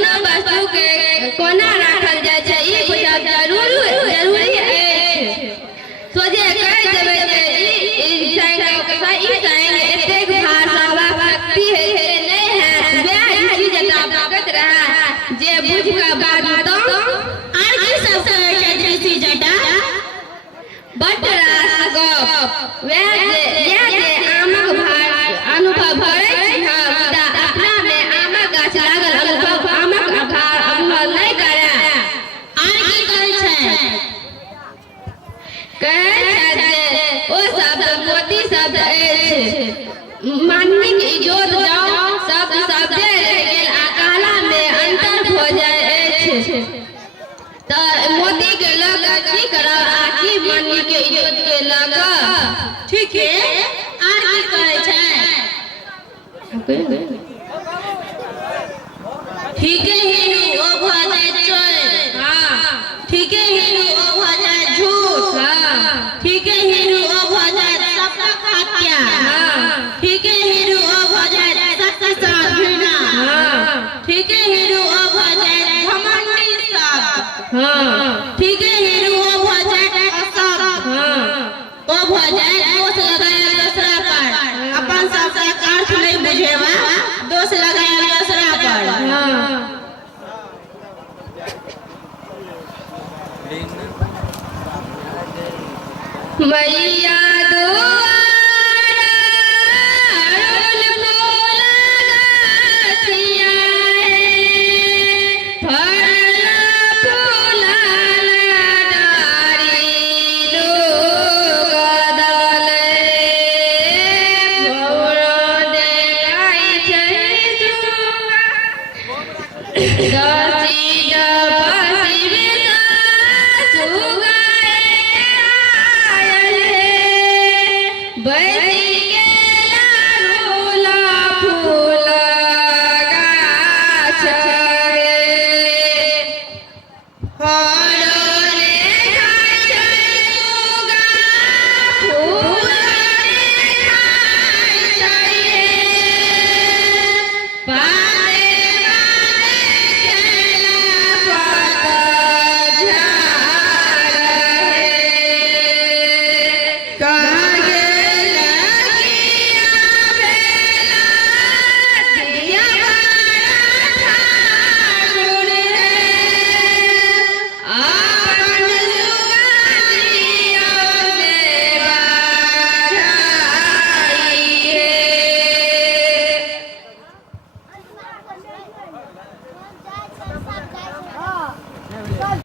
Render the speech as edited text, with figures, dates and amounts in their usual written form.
कोनो वस्तु के कोना राखल जाय छै ई बुझब जरूरी अछि। सोझे कहि देबै जे ई संग एतेक भार सहबाक शक्ति नहीं है। वह चीज जटा भगत रहा जे बुझ के बात तो आर की सब कहै छै ऋषि जटा? बट रास गप वह जे आमक भार अनुभव करै छी मुदा अपना में आमक गाछ लागल अनुभव आमक भार अनुभव नहीं करे। आर की कहै छै? कहै छै जे ओ शब्द मोती शब्द अछि। माननी के इजोत जाओ शब्द शब्दे रह गेल आ कहला में अंतर हो जाय अछि। तो मोती के लग की करब आ की माननी के इजोत के लग? ठीक है। आर की कहै छै? ठीके हिनु ओ भ जाय चोर। हाँ ठीके हिनु ओ भ जाय झूठ। हाँ ठीके हिनु ओ भ जाय सबक हत्या। हाँ ठीके हिनु ओ भ जाय सत्य सा घृणा। हाँ ठीके हिनु ओ भ जाय घमंडी शब्द। हाँ ठीके हिनु ओ भ जाय असत। हाँ ओ भ जाय दोष लगाया दूसरा पर। अपन शब्दक अर्थ नहीं बुझेबा दोष लगाया दूसरा पर। हाँ मैया